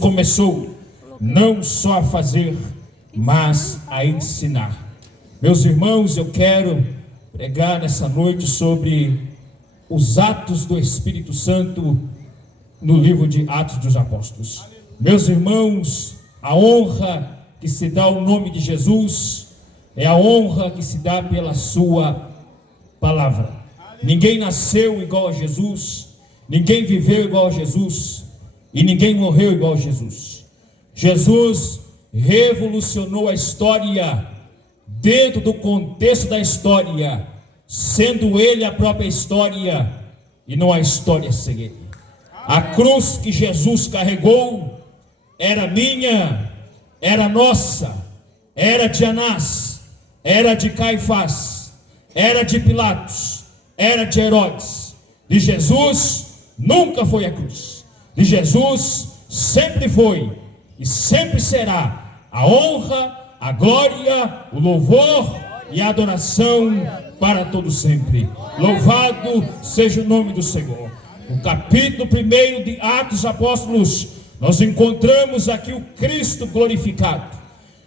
começou não só a fazer, mas a ensinar. Meus irmãos, eu quero pregar nessa noite sobre os atos do Espírito Santo no livro de Atos dos Apóstolos. Meus irmãos, a honra que se dá ao nome de Jesus é a honra que se dá pela sua palavra. Ninguém nasceu igual a Jesus, ninguém viveu igual a Jesus e ninguém morreu igual a Jesus. Jesus revolucionou a história dentro do contexto da história, sendo ele a própria história e não a história sem ele. A cruz que Jesus carregou era minha, era nossa, era de Anás, era de Caifás, era de Pilatos, era de Herodes. De Jesus nunca foi a cruz. De Jesus sempre foi e sempre será a honra, a glória, o louvor e a adoração para todo sempre. Louvado seja o nome do Senhor. No capítulo 1 de Atos dos Apóstolos, nós encontramos aqui o Cristo glorificado.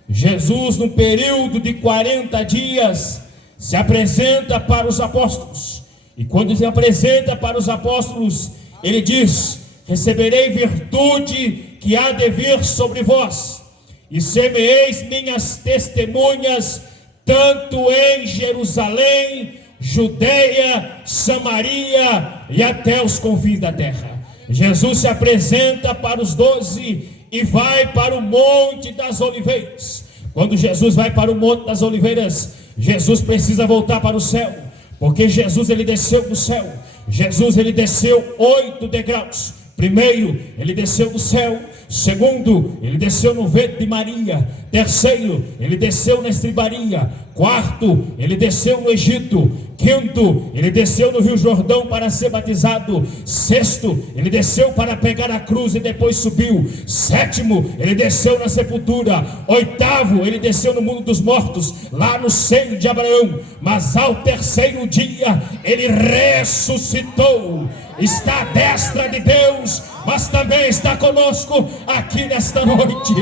Jesus, no período de 40 dias, se apresenta para os apóstolos. E quando se apresenta para os apóstolos, ele diz: receberei virtude que há de vir sobre vós, e ser-me-eis minhas testemunhas, tanto em Jerusalém, Judeia, Samaria e até os confins da terra. Jesus se apresenta para os 12 e vai para o Monte das Oliveiras. Quando Jesus vai para o Monte das Oliveiras, Jesus precisa voltar para o céu, porque Jesus ele desceu do céu. Jesus ele desceu 8 degraus. Primeiro, ele desceu do céu. Segundo, ele desceu no ventre de Maria. Terceiro, ele desceu na estribaria. Quarto, ele desceu no Egito. Quinto, ele desceu no Rio Jordão para ser batizado. Sexto, ele desceu para pegar a cruz e depois subiu. Sétimo, ele desceu na sepultura. Oitavo, ele desceu no mundo dos mortos, lá no seio de Abraão. Mas ao terceiro dia, ele ressuscitou. Está à destra de Deus, mas também está conosco aqui nesta noite.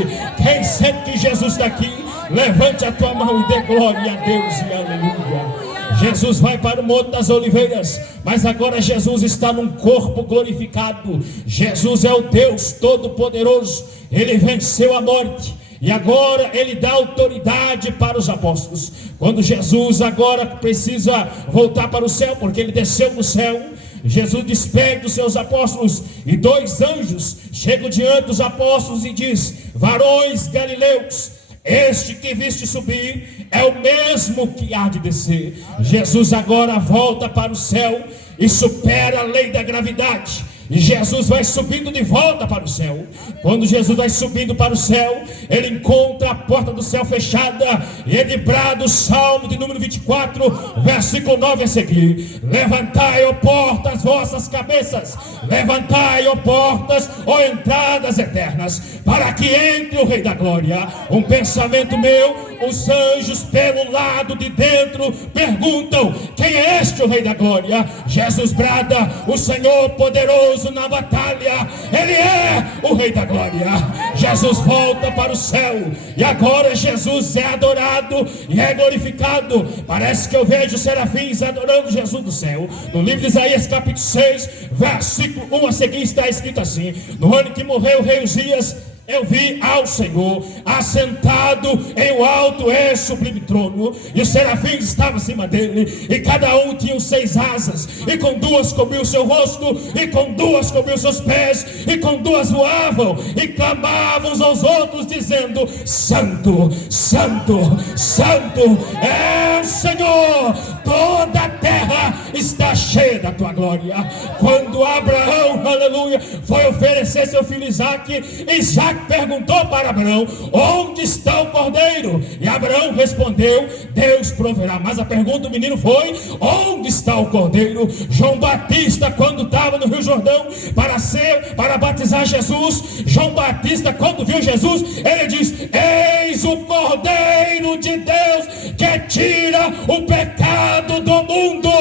Quem sente que Jesus está aqui, levante a tua mão e dê glória a Deus e aleluia. Jesus vai para o Monte das Oliveiras, mas agora Jesus está num corpo glorificado. Jesus é o Deus Todo-Poderoso, ele venceu a morte. E agora ele dá autoridade para os apóstolos. Quando Jesus agora precisa voltar para o céu, porque ele desceu do céu, Jesus despede os seus apóstolos e 2 anjos chegam diante dos apóstolos e diz: varões galileus, este que viste subir é o mesmo que há de descer. Jesus agora volta para o céu e supera a lei da gravidade. E Jesus vai subindo de volta para o céu. Quando Jesus vai subindo para o céu, ele encontra a porta do céu fechada, e ele brada o Salmo de número 24, versículo 9 a seguir: levantai, ó portas, as vossas cabeças, levantai, ó portas, ó entradas eternas, para que entre o Rei da Glória. Um pensamento meu: os anjos pelo lado de dentro perguntam: quem é este o Rei da Glória? Jesus brada: o Senhor poderoso na batalha, ele é o Rei da Glória. Jesus volta para o céu e agora Jesus é adorado e é glorificado. Parece que eu vejo serafins adorando Jesus do céu. No livro de Isaías capítulo 6, versículo 1 a seguir, está escrito assim: no ano que morreu o rei Uzias, eu vi ao Senhor assentado em um alto e sublime trono, e os serafins estavam acima dele, e cada um tinha 6 asas, e com 2 cobriu o seu rosto, e com 2 cobriu os seus pés, e com 2 voavam, e clamavam uns aos outros, dizendo: Santo, Santo, Santo é o Senhor, toda a terra está cheia da tua glória. Quando Abraão, aleluia, foi oferecer seu filho Isaque, Isaque perguntou para Abraão: onde está o cordeiro? E Abraão respondeu: Deus proverá. Mas a pergunta do menino foi: onde está o cordeiro? João Batista, quando estava no Rio Jordão para batizar Jesus, João Batista, quando viu Jesus, ele diz: eis o cordeiro de Deus que tira o pecado do mundo.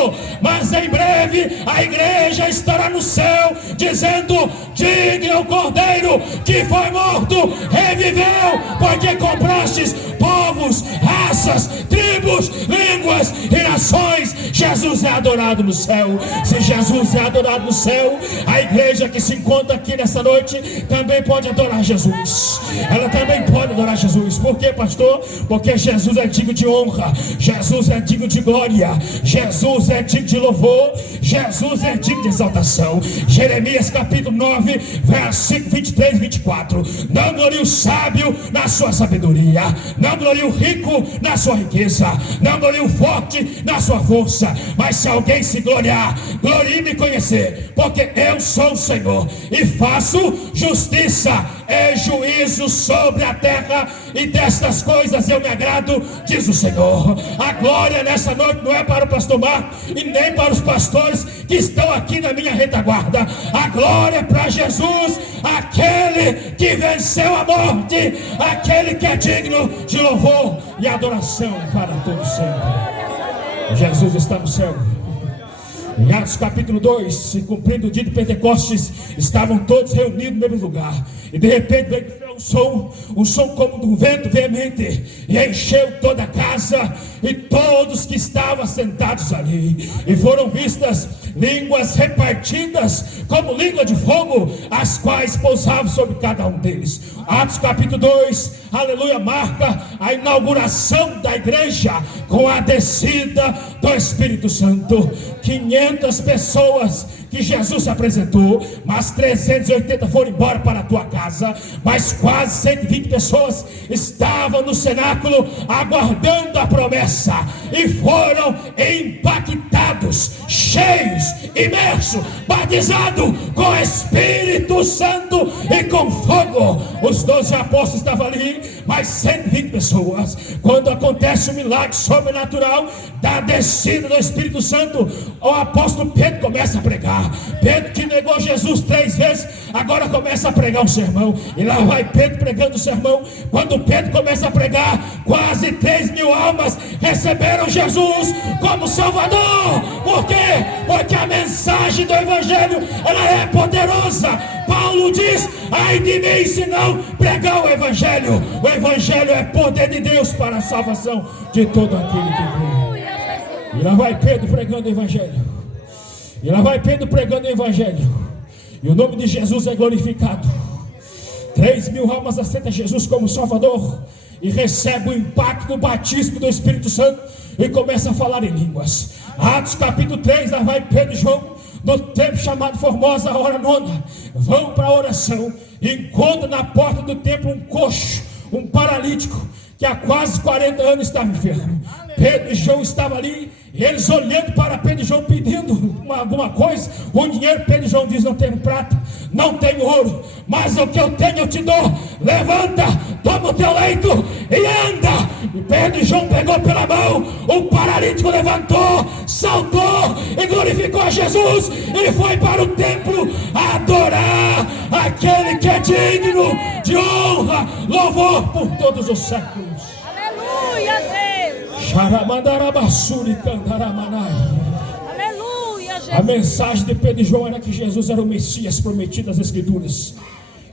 Mas em breve a igreja estará no céu, dizendo: diga ao Cordeiro que foi morto, reviveu, porque comprastes povos, raças, tribos, línguas e nações. Jesus é adorado no céu. Se Jesus é adorado no céu, a igreja que se encontra aqui nessa noite também pode adorar Jesus. Ela também pode adorar Jesus. Por quê, pastor? Porque Jesus é digno de honra, Jesus é digno de glória, Jesus é digno de louvor, Jesus é digno de exaltação. Jeremias capítulo 9, versículo 23 e 24. Não glorie o sábio na sua sabedoria, não glorie o rico na sua riqueza, não glorie o forte na sua força, mas se alguém se gloriar, glorie me conhecer, porque eu sou o Senhor e faço justiça e juízo sobre a terra, e destas coisas eu me agrado, diz o Senhor. A glória nessa noite não é para o pastor Marco e nem para os pastores que estão aqui na minha retaguarda. A glória é para Jesus, aquele que venceu a morte, aquele que é digno de louvor e adoração para todos sempre. Jesus está no céu. Em Atos capítulo 2, se cumprindo o dia de Pentecostes, estavam todos reunidos no mesmo lugar, e de repente veio um som como de um vento veemente, e encheu toda a casa e todos que estavam sentados ali, e foram vistas línguas repartidas como língua de fogo, as quais pousavam sobre cada um deles. Atos capítulo 2, aleluia, marca a inauguração da igreja com a descida do Espírito Santo. 500 pessoas que Jesus se apresentou, mas 380 foram embora para a tua casa, mas quase 120 pessoas estavam no cenáculo aguardando a promessa, e foram impactados, cheios, imersos, batizados com o Espírito Santo e com fogo. Os 12 apóstolos estavam ali, mais 120 pessoas. Quando acontece o milagre sobrenatural da descida do Espírito Santo, o apóstolo Pedro começa a pregar. Pedro, que negou Jesus 3 vezes, agora começa a pregar um sermão, e lá vai Pedro pregando o sermão. Quando Pedro começa a pregar, quase 3.000 almas receberam Jesus como Salvador. Por quê? Porque a mensagem do Evangelho, ela é poderosa. Paulo diz: ai de mim se não pregar o Evangelho. O Evangelho é poder de Deus para a salvação de todo aquele que crê. E lá vai Pedro pregando o Evangelho. E lá vai Pedro pregando o Evangelho, e o nome de Jesus é glorificado. 3.000 almas aceitam Jesus como Salvador, e recebe o impacto do batismo do Espírito Santo, e começa a falar em línguas. Atos capítulo 3, lá vai Pedro e João, no templo chamado Formosa, a hora nona, vão para a oração, e encontram na porta do templo um coxo, um paralítico, que há quase 40 anos estava enfermo. Pedro e João estavam ali, e eles olhando para Pedro e João, pedindo alguma coisa. O dinheiro, Pedro e João diz: não tenho prata, não tenho ouro, mas o que eu tenho eu te dou. Levanta, toma o teu leito e anda. E Pedro e João pegou pela mão, o paralítico levantou, saltou e glorificou a Jesus, e foi para o templo adorar aquele que é digno de honra, louvor por todos os séculos. Aleluia, Deus. Aleluia, Jesus. A mensagem de Pedro e João era que Jesus era o Messias prometido nas Escrituras.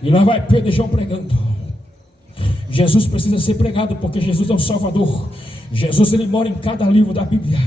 E lá vai Pedro e João pregando. Jesus precisa ser pregado, porque Jesus é o Salvador. Jesus, ele mora em cada livro da Bíblia.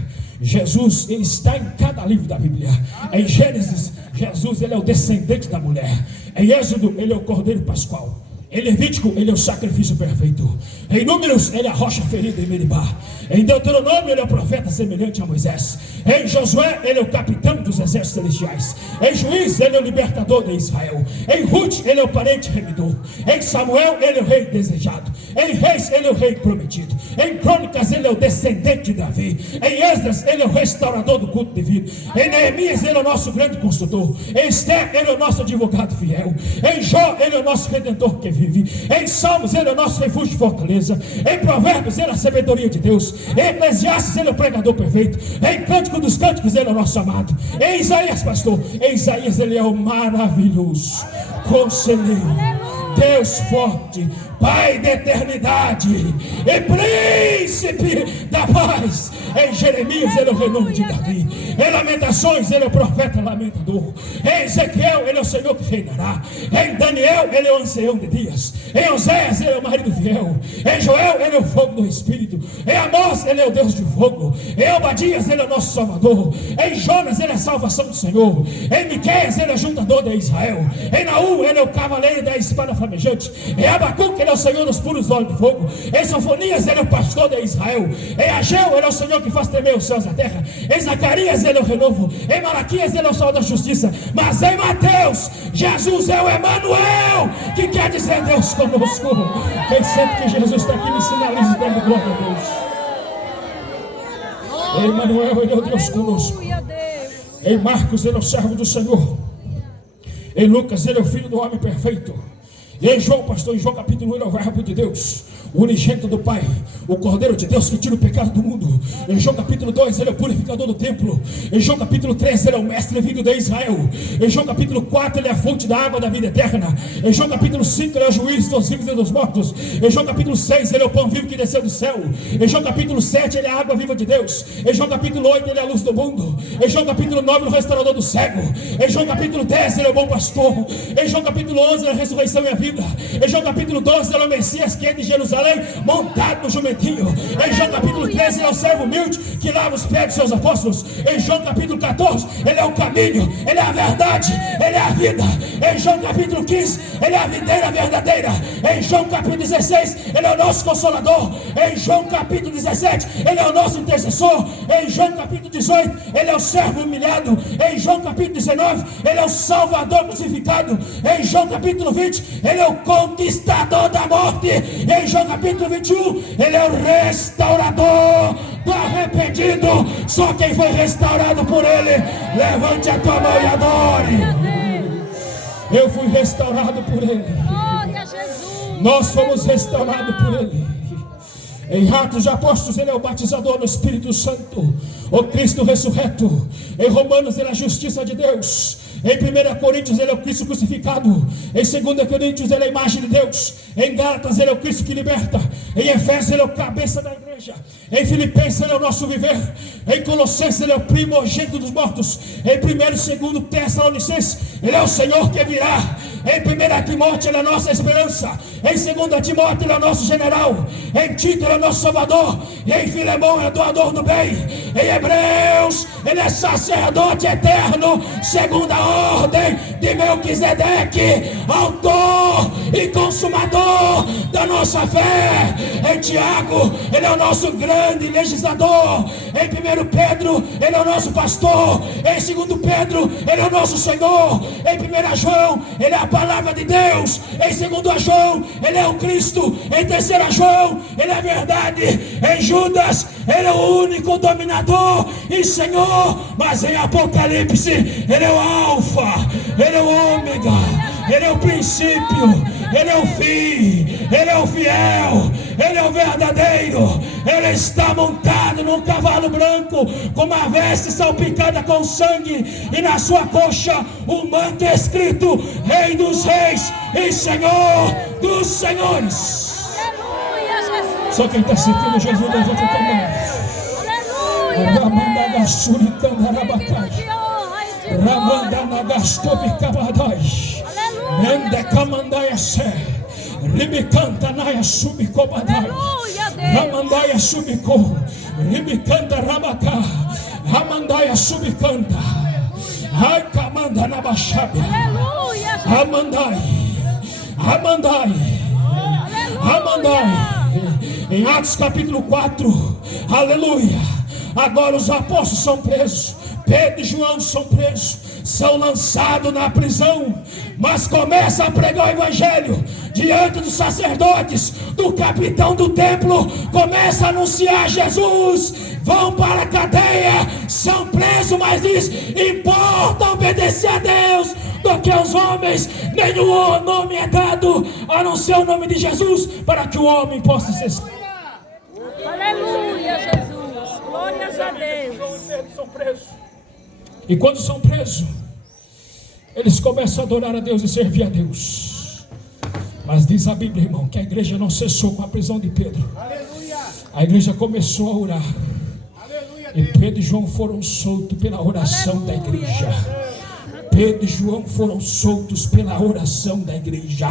Jesus, ele está em cada livro da Bíblia. Em Gênesis, Jesus, ele é o descendente da mulher. Em Êxodo, ele é o Cordeiro Pascual. Em Levítico, ele é o sacrifício perfeito. Em Números, ele é a rocha ferida em Meribá. Em Deuteronômio, ele é o profeta semelhante a Moisés. Em Josué, ele é o capitão dos exércitos celestiais. Em Juízes, ele é o libertador de Israel. Em Ruth, ele é o parente remidor. Em Samuel, ele é o rei desejado. Em Reis, ele é o rei prometido. Em Crônicas, ele é o descendente de Davi. Em Esdras, ele é o restaurador do culto divino. Em Neemias, ele é o nosso grande construtor. Em Esther, ele é o nosso advogado fiel. Em Jó, ele é o nosso redentor que vive. Em Salmos, ele é o nosso refúgio e fortaleza. Em Provérbios, ele é a sabedoria de Deus. Em Eclesiastes, ele é o pregador perfeito. Em Cântico dos Cânticos, ele é o nosso amado. Em Isaías, pastor, em Isaías, ele é o maravilhoso Conselheiro, Deus forte, Pai da eternidade e príncipe da paz. Em Jeremias ele é o renovo de Davi. Em Lamentações ele é o profeta lamentador. Em Ezequiel ele é o Senhor que reinará. Em Daniel ele é o ancião de dias. Em Oséias ele é o marido fiel. Em Joel ele é o fogo do Espírito. Em Amós ele é o Deus de fogo. Em Obadias ele é o nosso Salvador. Em Jonas ele é a salvação do Senhor. Em Miqueias ele é o juntador de Israel. Em Naú ele é o cavaleiro da espada flamejante. Em Abacuque ele é o Senhor dos puros olhos de fogo. Em Sofonias ele é o pastor de Israel. Em Ageu ele é o Senhor que faz tremer os céus da terra. Em Zacarias ele é o renovo. Em Malaquias ele é o sol da justiça. Mas em Mateus, Jesus é o Emanuel, que quer dizer Deus conosco. Quem sente que Jesus está aqui, me sinaliza, dando glória a Deus. Emanuel, ele é o Deus conosco. Em Marcos ele é o servo do Senhor. Em Lucas ele é o filho do homem perfeito. E em João, pastor, em João capítulo 1, ele é o verbo de Deus, o unigênito do Pai, o Cordeiro de Deus que tira o pecado do mundo. Em João capítulo 2, ele é o purificador do templo. Em João capítulo 3, ele é o mestre vindo de Israel. Em João capítulo 4, ele é a fonte da água da vida eterna. Em João capítulo 5, ele é o juiz dos vivos e dos mortos. Em João capítulo 6, ele é o pão vivo que desceu do céu. Em João capítulo 7, ele é a água viva de Deus. Em João capítulo 8, ele é a luz do mundo. Em João capítulo 9, o restaurador do cego. Em João capítulo 10, ele é o bom pastor. Em João capítulo 11, ele é a ressurreição e a vida. Em João capítulo 12, ele é o Messias que é de Jerusalém, montado no jumentinho. Em João capítulo 13, ele é o servo humilde que lava os pés dos seus apóstolos. Em João capítulo 14, ele é o caminho, ele é a verdade, ele é a vida. Em João capítulo 15, ele é a videira verdadeira. Em João capítulo 16, ele é o nosso consolador. Em João capítulo 17, ele é o nosso intercessor. Em João capítulo 18, ele é o servo humilhado. Em João capítulo 19, ele é o salvador crucificado. Em João capítulo 20, ele é o conquistador da morte. Em João capítulo 21, ele é o restaurador do arrependido. Só quem foi restaurado por ele, levante a tua mão e adore. Eu fui restaurado por ele. Glória a Jesus. Nós fomos restaurados por ele. Em Atos de Apóstolos ele é o batizador no Espírito Santo, o Cristo ressurreto. Em Romanos ele é a justiça de Deus. Em 1 Coríntios ele é o Cristo crucificado. Em 2 Coríntios ele é a imagem de Deus. Em Gálatas ele é o Cristo que liberta. Em Efésios ele é o cabeça da igreja. Em Filipenses ele é o nosso viver. Em Colossenses ele é o primogênito dos mortos. Em 1 e 2 Tessalonicenses ele é o Senhor que virá. Em 1 Timóteo ele é a nossa esperança. Em 2 Timóteo ele é o nosso general. Em Tito ele é o nosso salvador. E em Filemão é o doador do bem. Em Hebreus ele é sacerdote eterno, segundo a ordem de Melquisedeque, autor e consumador da nossa fé. Em Tiago ele é o nosso grande legislador. Em 1 Pedro ele é o nosso pastor. Em 2 Pedro ele é o nosso Senhor. Em 1 João ele é a palavra de Deus. Em 2 João ele é o Cristo. Em 3 João ele é a verdade. Em Judas ele é o único dominador e Senhor. Mas em Apocalipse ele é o Alfa, ele é o Ômega, ele é o princípio, ele é o fim, ele é o fiel, ele é o verdadeiro. Ele está montado num cavalo branco, com uma veste salpicada com sangue, e na sua coxa um manto escrito: Rei dos Reis e Senhor dos Senhores. Aleluia, Jesus. Só quem está sentindo Jesus, levanta a tua mão. Aleluia. Ramanda Nagastobi Kabadai, Nende Kamandaya Se, Ribicanta Naya Subicobadai, Ramandaya Subico, Ribicanta Rabaka, Ramandaya Subicanta, Ai Kamanda Nabashabi, Ramandai, Ramandai, Ramandai. Em Atos capítulo 4, aleluia. Agora os apóstolos são presos. Pedro e João são presos, são lançados na prisão, mas começa a pregar o evangelho diante dos sacerdotes, do capitão do templo, começa a anunciar Jesus. Vão para a cadeia, são presos, mas diz: importa obedecer a Deus do que aos homens. Nenhum nome é dado a não ser o nome de Jesus, para que o homem possa ser salvo. Aleluia, Jesus. Glórias a Deus. São presos. E quando são presos, eles começam a adorar a Deus e servir a Deus. Mas diz a Bíblia, irmão, que a igreja não cessou com a prisão de Pedro. A igreja começou a orar. E Pedro e João foram soltos pela oração da igreja. Pedro e João foram soltos pela oração da igreja.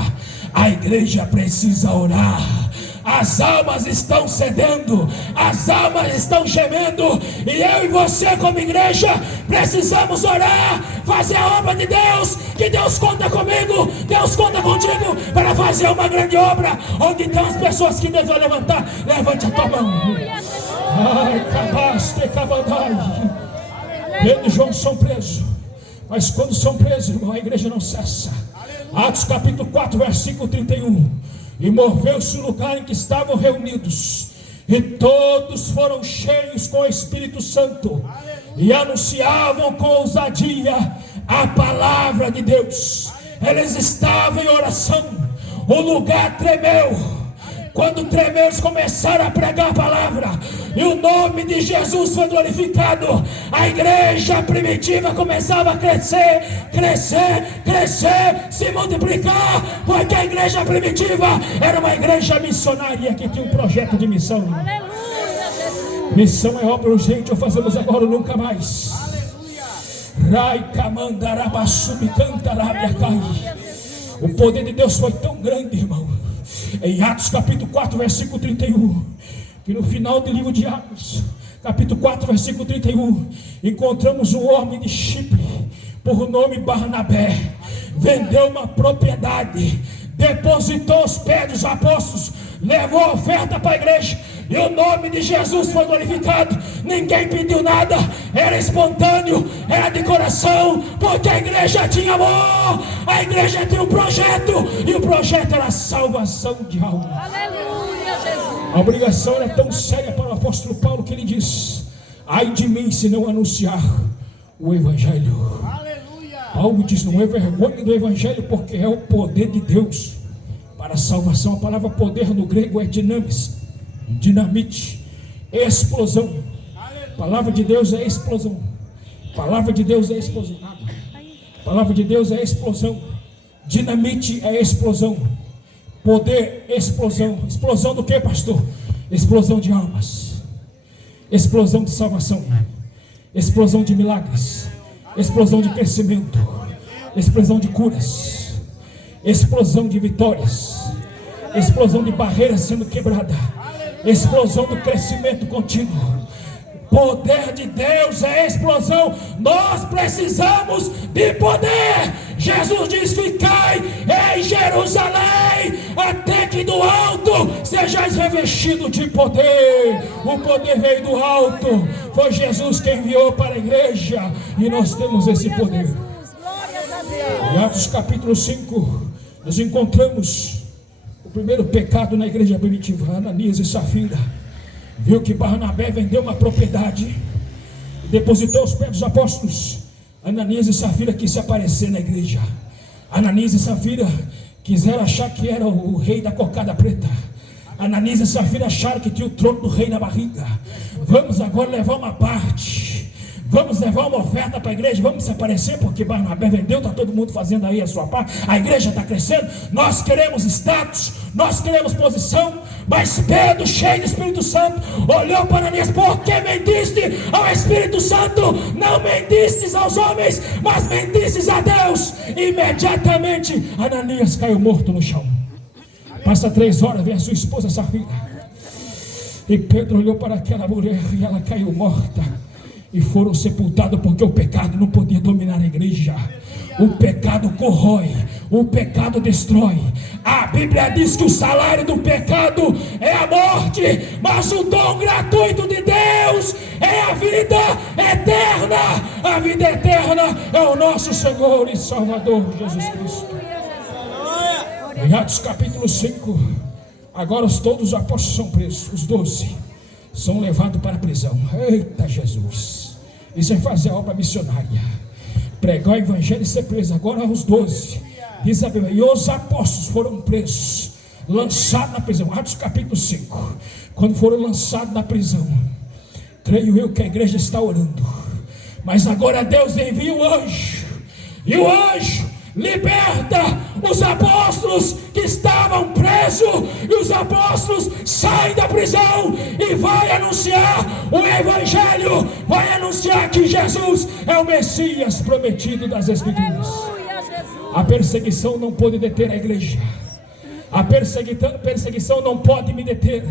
A igreja precisa orar. As almas estão cedendo, as almas estão gemendo, e eu e você como igreja precisamos orar, fazer a obra de Deus, que Deus conta comigo, Deus conta contigo, para fazer uma grande obra. Onde estão as pessoas que devem levantar? Levante a tua mão. Ai, cabaste, cabadai. Pedro e João são presos, mas quando são presos, irmão, a igreja não cessa. Atos capítulo 4, versículo 31. E moveu-se o lugar em que estavam reunidos, e todos foram cheios com o Espírito Santo, e anunciavam com ousadia a palavra de Deus. Eles estavam em oração, o lugar tremeu. Quando tremeu, eles começaram a pregar a palavra, e o nome de Jesus foi glorificado. A igreja primitiva começava a crescer, se multiplicar, porque a igreja primitiva era uma igreja missionária que tinha um projeto de missão. Aleluia, Jesus. Missão é obra urgente, ou fazemos agora ou nunca mais. O poder de Deus foi tão grande, irmão, em Atos capítulo 4, versículo 31, que no final do livro de Atos, capítulo 4, versículo 31, encontramos um homem de Chipre, por nome Barnabé, vendeu uma propriedade, depositou os pés dos apóstolos, levou a oferta para a igreja, e o nome de Jesus foi glorificado. Ninguém pediu nada, era espontâneo, era de coração, porque a igreja tinha amor, a igreja tinha um projeto, e o projeto era a salvação de almas. Aleluia, Jesus. A obrigação era tão séria para o apóstolo Paulo que ele diz: ai de mim se não anunciar o evangelho. Paulo diz: não é vergonha do evangelho, porque é o poder de Deus para a salvação. A palavra poder no grego é dinamis, dinamite, explosão. A palavra de Deus é explosão. A palavra de Deus é explosão. A palavra de Deus é explosão. Dinamite é explosão. Poder, explosão. Explosão do que, pastor? Explosão de almas, explosão de salvação, explosão de milagres, explosão de crescimento, explosão de curas, explosão de vitórias, explosão de barreiras sendo quebrada, explosão do crescimento contínuo. Poder de Deus é explosão. Nós precisamos de poder. Jesus diz: ficai em Jerusalém, até que do alto sejais revestidos de poder. O poder veio do alto, foi Jesus quem enviou para a igreja, e nós temos esse poder. Glórias a Deus. Em Atos capítulo 5, nós encontramos o primeiro pecado na igreja primitiva. Ananias e Safira viu que Barnabé vendeu uma propriedade e depositou os pés dos apóstolos. Ananias e Safira quis se aparecer na igreja. Ananias e Safira quiseram achar que era o rei da cocada preta. Ananias e Safira acharam que tinha o trono do rei na barriga. Vamos agora levar uma parte, vamos levar uma oferta para a igreja, vamos se aparecer, porque Barnabé vendeu, está todo mundo fazendo aí a sua parte, a igreja está crescendo, nós queremos status, nós queremos posição. Mas Pedro, cheio do Espírito Santo, olhou para Ananias: por que mentiste ao Espírito Santo? Não mentistes aos homens, mas mentistes a Deus. Imediatamente Ananias caiu morto no chão. Passa 3 horas, vem a sua esposa Safira, e Pedro olhou para aquela mulher e ela caiu morta, e foram sepultados, porque o pecado não podia dominar a igreja. O pecado corrói, o pecado destrói. A Bíblia diz que o salário do pecado é a morte, mas o dom gratuito de Deus é a vida eterna. A vida eterna é o nosso Senhor e Salvador Jesus Cristo. Em Atos capítulo 5, agora todos os apóstolos são presos, os 12 são levados para a prisão. Eita Jesus, isso é fazer a obra missionária, pregar o evangelho e ser preso. Agora os 12, diz a Bíblia, e os apóstolos foram presos, lançados na prisão. Atos capítulo 5, quando foram lançados na prisão, creio eu que a igreja está orando, mas agora Deus envia o anjo, e o anjo liberta os apóstolos que estavam presos, e os apóstolos saem da prisão e vai anunciar o evangelho, vai anunciar que Jesus é o Messias prometido das Escrituras. Aleluia, Jesus. A perseguição não pode deter a igreja. A perseguição não pode me deter.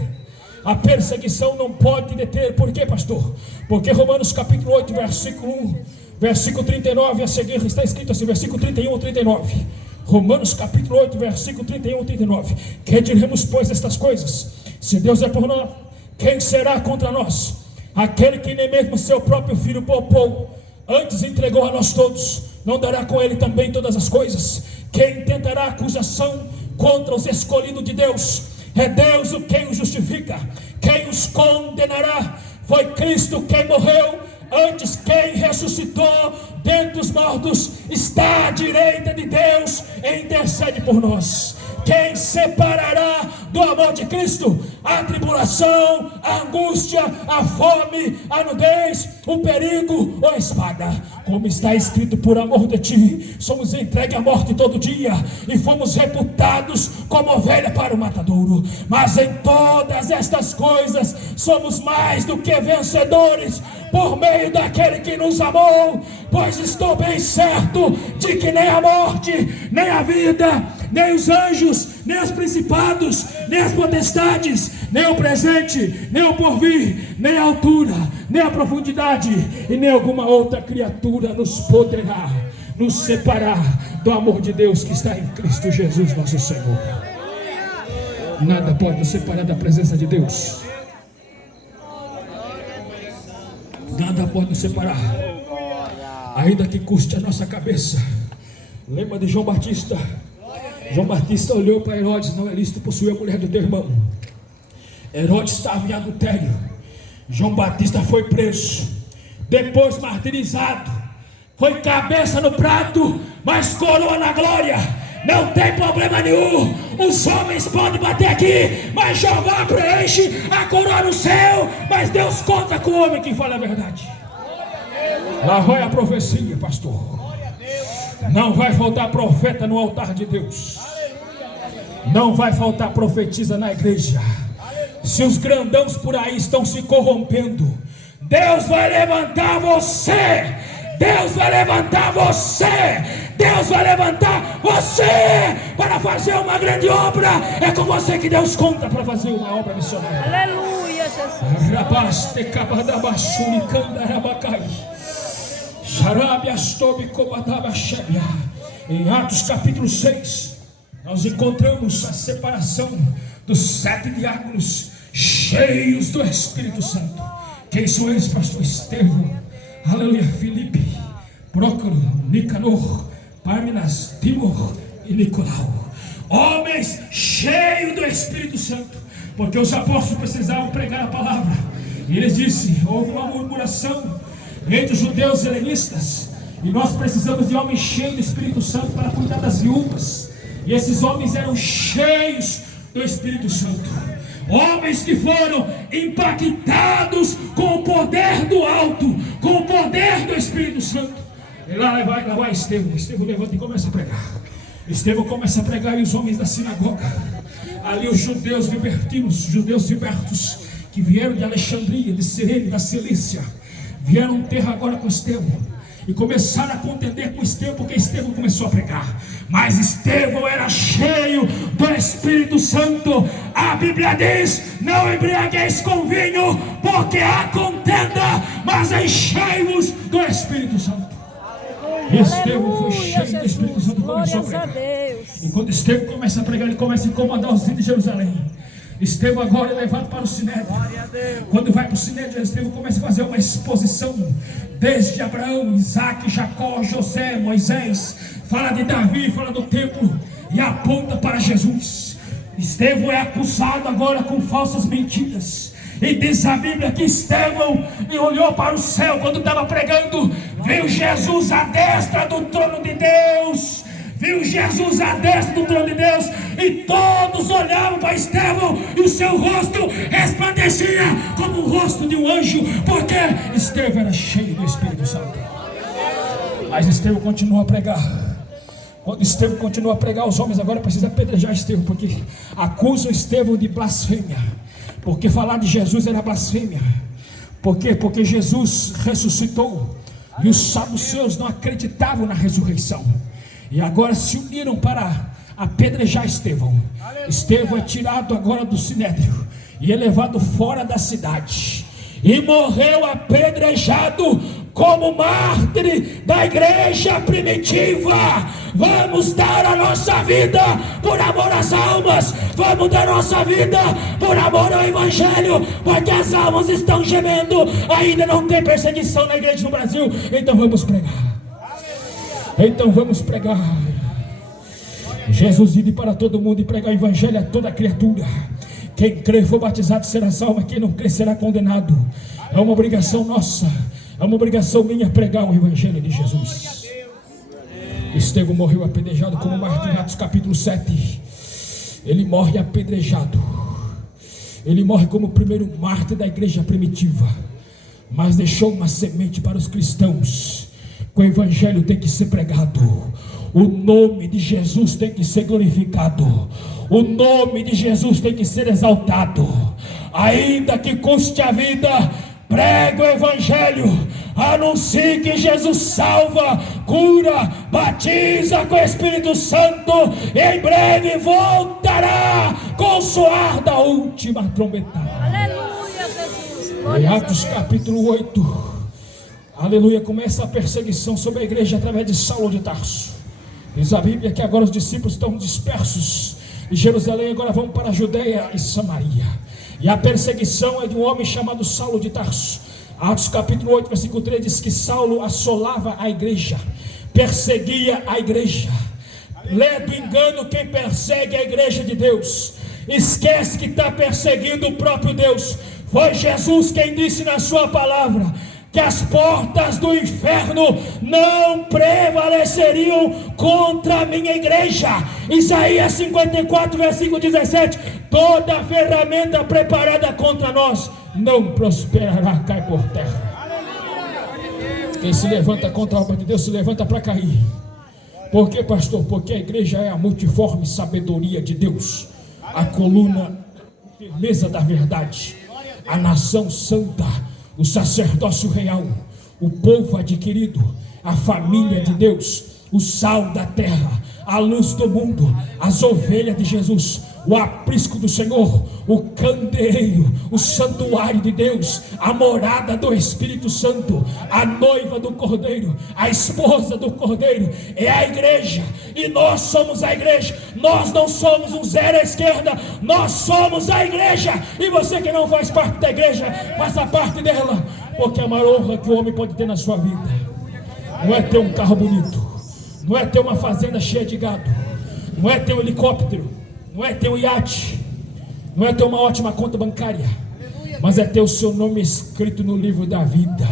A perseguição não pode deter. Por quê, pastor? Porque Romanos capítulo 8, versículo 1, versículo 39 a seguir, está escrito assim, versículo 31 a 39. Romanos capítulo 8, versículo 31 a 39. Que diremos, pois, estas coisas? Se Deus é por nós, quem será contra nós? Aquele que nem mesmo seu próprio filho poupou, antes entregou a nós todos, não dará com ele também todas as coisas? Quem tentará acusação contra os escolhidos de Deus? É Deus o quem os justifica. Quem os condenará? Foi Cristo quem morreu, antes quem ressuscitou dentre os mortos, está à direita de Deus e intercede por nós. Quem separará do amor de Cristo? A tribulação, a angústia, a fome, a nudez, o perigo ou a espada. Como está escrito, por amor de ti somos entregues à morte todo dia, e fomos reputados como ovelha para o matadouro. Mas em todas estas coisas somos mais do que vencedores por meio daquele que nos amou. Pois estou bem certo de que nem a morte, nem a vida, nem os anjos, nem os principados, nem as potestades, nem o presente, nem o porvir, nem a altura, nem a profundidade, e nem alguma outra criatura nos poderá nos separar do amor de Deus que está em Cristo Jesus nosso Senhor. Nada pode nos separar da presença de Deus. Nada pode nos separar, ainda que custe a nossa cabeça. Lembra de João Batista? João Batista olhou para Herodes: não é lícito possuir a mulher do teu irmão. Herodes estava em adultério. João Batista foi preso, depois martirizado, foi cabeça no prato, mas coroa na glória. Não tem problema nenhum. Os homens podem bater aqui, mas Jeová preenche a coroa no céu. Mas Deus conta com o homem que fala a verdade. Lá vai a profecia, pastor. Não vai faltar profeta no altar de Deus. Não vai faltar profetisa na igreja. Se os grandãos por aí estão se corrompendo, Deus vai levantar você. Deus vai levantar você. Deus vai levantar você para fazer uma grande obra. É com você que Deus conta para fazer uma obra missionária. Aleluia, Jesus. Em Atos capítulo 6, nós encontramos a separação dos 7 diáconos cheios do Espírito Santo. Quem são eles, pastor? Estevão, aleluia, Filipe, Prócoro, Nicanor, Pármenas, Timor e Nicolau. Homens cheios do Espírito Santo, porque os apóstolos precisavam pregar a palavra. E eles disseram: houve uma murmuração entre os judeus helenistas, e nós precisamos de homens cheios do Espírito Santo para cuidar das viúvas. E esses homens eram cheios do Espírito Santo, homens que foram impactados com o poder do alto, com o poder do Espírito Santo. E lá vai Estevão. Estevão levanta e começa a pregar. Estevão começa a pregar, e os homens da sinagoga, ali os judeus libertinos, judeus libertos, que vieram de Alexandria, de Cirene, da Cilícia, vieram ter agora com Estevão e começaram a contender com Estevão, porque Estevão começou a pregar. Mas Estevão era cheio do Espírito Santo. A Bíblia diz: não embriagueis com vinho, porque há contenda, mas enchei-vos do Espírito Santo. Estevão foi cheio do Espírito Santo e começou a pregar. Enquanto Estevão começa a pregar, ele começa a incomodar os filhos de Jerusalém. Estevão agora é levado para o Sinédrio. Quando vai para o Sinédrio, Estevão começa a fazer uma exposição, desde Abraão, Isaac, Jacó, José, Moisés. Fala de Davi, fala do templo, e aponta para Jesus. Estevão é acusado agora com falsas mentiras. E diz a Bíblia que Estevão olhou para o céu quando estava pregando, viu Jesus à destra do trono de Deus. Viu Jesus à destra do trono de Deus, e todos olhavam para Estevão, e o seu rosto resplandecia como o rosto de um anjo, porque Estevão era cheio do Espírito Santo. Mas Estevão continuou a pregar. Quando Estevão continua a pregar, os homens agora precisam apedrejar Estevão, porque acusam Estevão de blasfêmia, porque falar de Jesus era blasfêmia. Por quê? Porque Jesus ressuscitou e os saduceus não acreditavam na ressurreição, e agora se uniram para apedrejar Estevão. Estevão é tirado agora do sinédrio e é levado fora da cidade, e morreu apedrejado como mártir da igreja primitiva. Vamos dar a nossa vida por amor às almas, vamos dar a nossa vida por amor ao evangelho, porque as almas estão gemendo. Ainda não tem perseguição na igreja no Brasil, então vamos pregar. Então vamos pregar. Jesus ide para todo mundo e pregar o evangelho a toda criatura. Quem crê e for batizado será salvo, quem não crê será condenado. É uma obrigação nossa, é uma obrigação minha pregar o evangelho de Jesus. Estevão morreu apedrejado como mártir em Atos capítulo 7. Ele morre apedrejado. Ele morre como o primeiro mártir da igreja primitiva, mas deixou uma semente para os cristãos. O evangelho tem que ser pregado, o nome de Jesus tem que ser glorificado, o nome de Jesus tem que ser exaltado. Ainda que custe a vida, pregue o evangelho, anuncie que Jesus salva, cura, batiza com o Espírito Santo, e em breve voltará com o soar da última trombetada. Aleluia, Jesus. Em Atos capítulo 8, aleluia, começa a perseguição sobre a igreja através de Saulo de Tarso. Diz a Bíblia que agora os discípulos estão dispersos de Jerusalém, agora vão para a Judeia e Samaria. E a perseguição é de um homem chamado Saulo de Tarso. Atos capítulo 8, versículo 3 diz que Saulo assolava a igreja, perseguia a igreja. Lê do engano quem persegue a igreja de Deus, esquece que está perseguindo o próprio Deus. Foi Jesus quem disse na sua palavra que as portas do inferno não prevaleceriam contra a minha igreja. Isaías 54, versículo 17: toda ferramenta preparada contra nós não prosperará, cai por terra. Quem se levanta contra a obra de Deus se levanta para cair. Por quê, pastor? Porque a igreja é a multiforme sabedoria de Deus, a coluna, a firmeza da verdade, a nação santa, o sacerdócio real, o povo adquirido, a família de Deus, o sal da terra, a luz do mundo, as ovelhas de Jesus, o aprisco do Senhor, o candeeiro, o santuário de Deus, a morada do Espírito Santo, a noiva do Cordeiro, a esposa do Cordeiro, é a igreja, e nós somos a igreja. Nós não somos um zero à esquerda, nós somos a igreja, e você que não faz parte da igreja, faça parte dela, porque a maior honra que o homem pode ter na sua vida não é ter um carro bonito, não é ter uma fazenda cheia de gado, não é ter um helicóptero, não é ter um iate, não é ter uma ótima conta bancária, mas é ter o seu nome escrito no livro da vida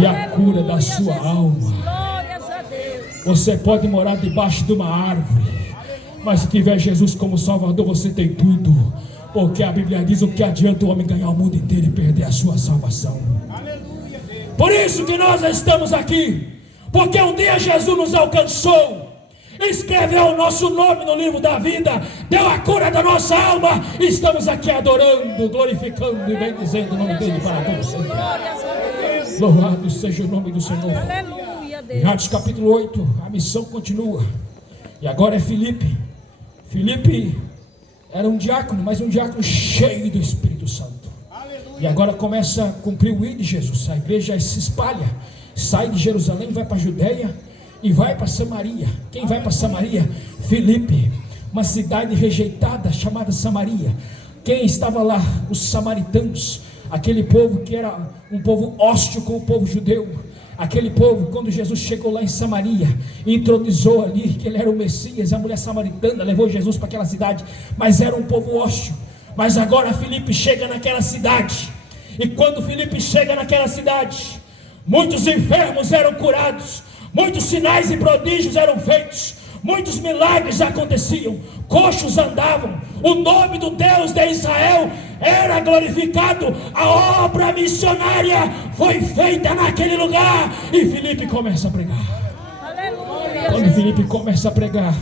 e a cura da sua alma. Você pode morar debaixo de uma árvore, mas se tiver Jesus como Salvador, você tem tudo, porque a Bíblia diz: o que adianta o homem ganhar o mundo inteiro e perder a sua salvação? Por isso que nós estamos aqui, porque um dia Jesus nos alcançou, escreveu o nosso nome no livro da vida, deu a cura da nossa alma, e estamos aqui adorando, glorificando e bendizendo o nome dele para todos sempre. Louvado seja o nome do Senhor. Em Atos capítulo 8, a missão continua, e agora é Filipe. Filipe era um diácono, mas um diácono cheio do Espírito Santo, e agora começa a cumprir o ir de Jesus. A igreja se espalha, sai de Jerusalém, vai para a Judeia e vai para Samaria. Quem vai para Samaria? Filipe, uma cidade rejeitada chamada Samaria. Quem estava lá? Os samaritanos, aquele povo que era um povo hóstil com o povo judeu. Aquele povo, quando Jesus chegou lá em Samaria, introduzou ali que ele era o Messias, a mulher samaritana levou Jesus para aquela cidade, mas era um povo hóstil. Mas agora Filipe chega naquela cidade, e quando Filipe chega naquela cidade, muitos enfermos eram curados, muitos sinais e prodígios eram feitos, muitos milagres aconteciam, coxos andavam, o nome do Deus de Israel era glorificado, a obra missionária foi feita naquele lugar, e Filipe começa a pregar. Quando Jesus. Filipe começa a pregar,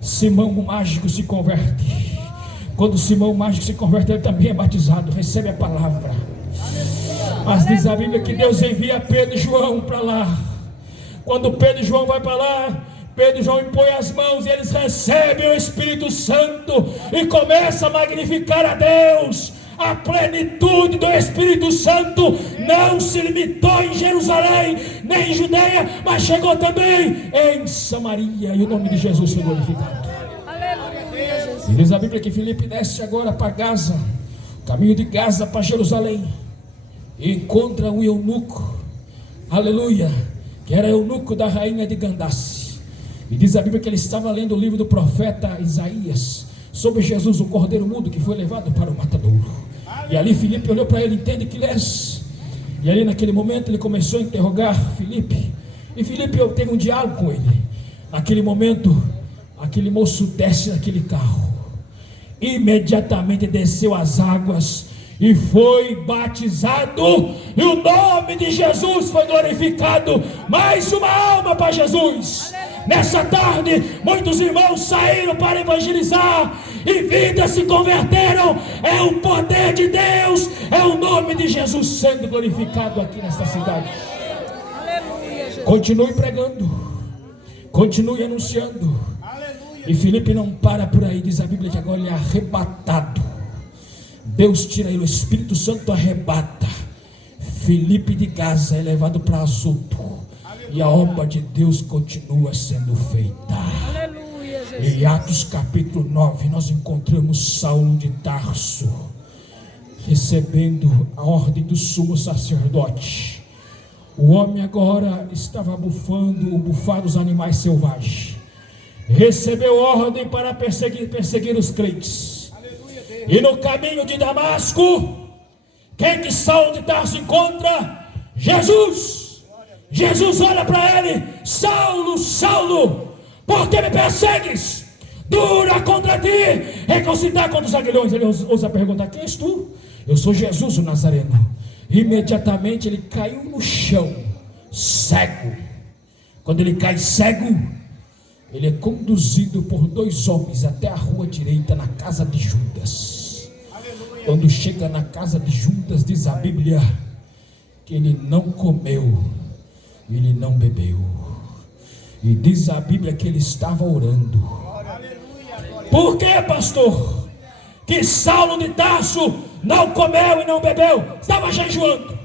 Simão o mágico se converte. Quando Simão o mágico se converte, ele também é batizado, recebe a palavra. Mas diz a Bíblia que Deus envia Pedro e João para lá. Quando Pedro e João vai para lá, Pedro e João impõem as mãos e eles recebem o Espírito Santo e começam a magnificar a Deus. A plenitude do Espírito Santo não se limitou em Jerusalém, nem em Judeia, mas chegou também em Samaria, e o nome de Jesus foi glorificado. Aleluia, Jesus. E diz a Bíblia que Filipe desce agora para Gaza, caminho de Gaza para Jerusalém, e encontra um eunuco, aleluia, que era eunuco da rainha de Candace. E diz a Bíblia que ele estava lendo o livro do profeta Isaías, sobre Jesus, o cordeiro mudo que foi levado para o matadouro. E ali Filipe olhou para ele, entende que és? E ali naquele momento ele começou a interrogar Filipe, e Filipe teve um diálogo com ele. Naquele momento, aquele moço desce daquele carro, imediatamente desceu as águas e foi batizado, e o nome de Jesus foi glorificado. Mais uma alma para Jesus. Nessa tarde, muitos irmãos saíram para evangelizar e vidas se converteram. É o poder de Deus, é o nome de Jesus sendo glorificado aqui nesta cidade. Aleluia, Jesus. Continue pregando, continue anunciando. E Filipe não para por aí, diz a Bíblia que agora ele é arrebatado. Deus tira ele, o Espírito Santo arrebata. Filipe de Gaza é levado para Azoto. E a obra de Deus continua sendo feita. Aleluia, Jesus. Em Atos capítulo 9, nós encontramos Saulo de Tarso recebendo a ordem do sumo sacerdote. O homem agora estava bufar os animais selvagens. Recebeu ordem para perseguir os crentes. E no caminho de Damasco, quem que Saulo de Tarso encontra? Jesus. Jesus olha para ele: Saulo, Saulo, por que me persegues? Dura contra ti reconcilar contra os aguilhões. Ele ousa perguntar: quem és tu? Eu sou Jesus o Nazareno. Imediatamente ele caiu no chão, cego. Quando ele cai cego, ele é conduzido por 2 homens até a rua direita, na casa de Judas. Quando chega na casa de Judas, diz a Bíblia que ele não comeu, ele não bebeu. E diz a Bíblia que ele estava orando. Por que, pastor? Que Saulo de Tarso não comeu e não bebeu? Estava jejuando.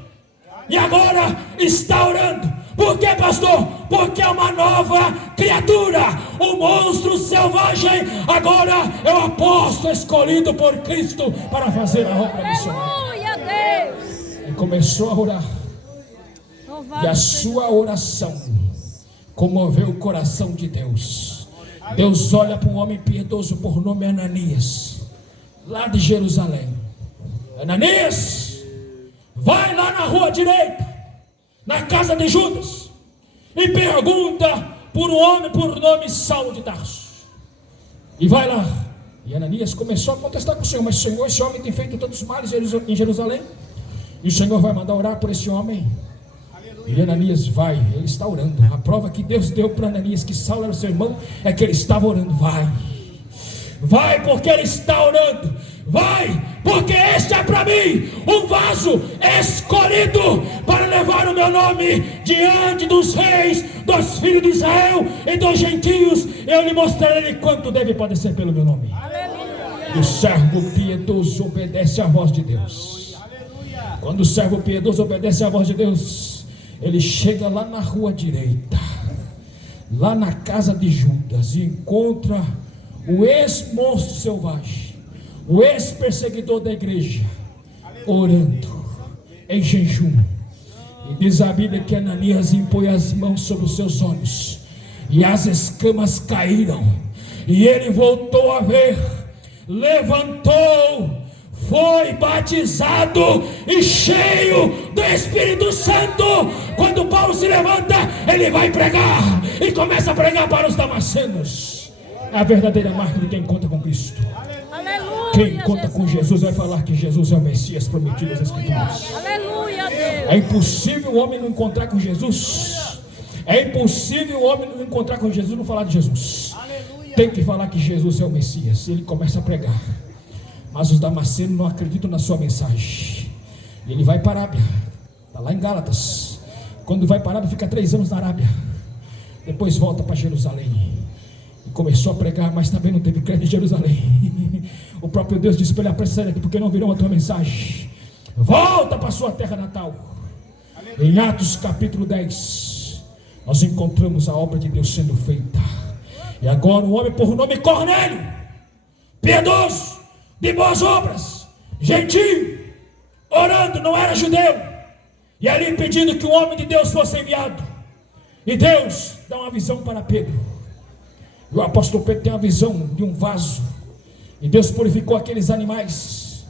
E agora está orando. Por que, pastor? Porque é uma nova criatura. O monstro selvagem agora é o apóstolo escolhido por Cristo para fazer a obra missionária. Aleluia, Deus. E começou a orar. E a sua oração comoveu o coração de Deus. Deus olha para um homem piedoso por nome Ananias, lá de Jerusalém. Ananias, vai lá na rua direita, na casa de Judas, e pergunta por um homem por nome Saulo de Tarso. E vai lá. E Ananias começou a contestar com o Senhor: mas Senhor, esse homem tem feito tantos males em Jerusalém, e o Senhor vai mandar orar por esse homem? E Ananias vai, ele está orando. A prova que Deus deu para Ananias que Saulo era seu irmão é que ele estava orando. Vai porque ele está orando. Vai porque este é para mim um vaso escolhido para levar o meu nome diante dos reis, dos filhos de Israel e dos gentios. Eu lhe mostrarei quanto deve padecer pelo meu nome. E o servo piedoso obedece à voz de Deus. Quando o servo piedoso obedece à voz de Deus, ele chega lá na rua direita, lá na casa de Judas, e encontra o ex-monstro selvagem, o ex-perseguidor da igreja, orando em jejum. E diz a Bíblia que Ananias impõe as mãos sobre os seus olhos, e as escamas caíram, e ele voltou a ver, levantou, foi batizado e cheio do Espírito Santo. Quando Paulo se levanta, ele vai pregar e começa a pregar para os damascenos. É a verdadeira marca de quem conta com Cristo. Aleluia, Quem conta com Jesus vai falar que Jesus é o Messias prometido das Escrituras. Aleluia, Deus. É impossível o homem não encontrar com Jesus. É impossível o homem não encontrar com Jesus e não falar de Jesus. Tem que falar que Jesus é o Messias. Ele começa a pregar. Mas os damascenos não acreditam na sua mensagem. E ele vai para a Arábia. Está lá em Gálatas. Quando vai para a Arábia, fica 3 anos na Arábia. Depois volta para Jerusalém. E começou a pregar, mas também não teve crédito em Jerusalém. O próprio Deus disse para ele: apressa aqui, porque não viram a tua mensagem. Volta para a sua terra natal. Em Atos capítulo 10, nós encontramos a obra de Deus sendo feita. E agora um homem por nome Cornélio, piedoso, de boas obras, gentil, orando, não era judeu, e ali pedindo que um homem de Deus fosse enviado. E Deus dá uma visão para Pedro. E o apóstolo Pedro tem uma visão de um vaso, e Deus purificou aqueles animais.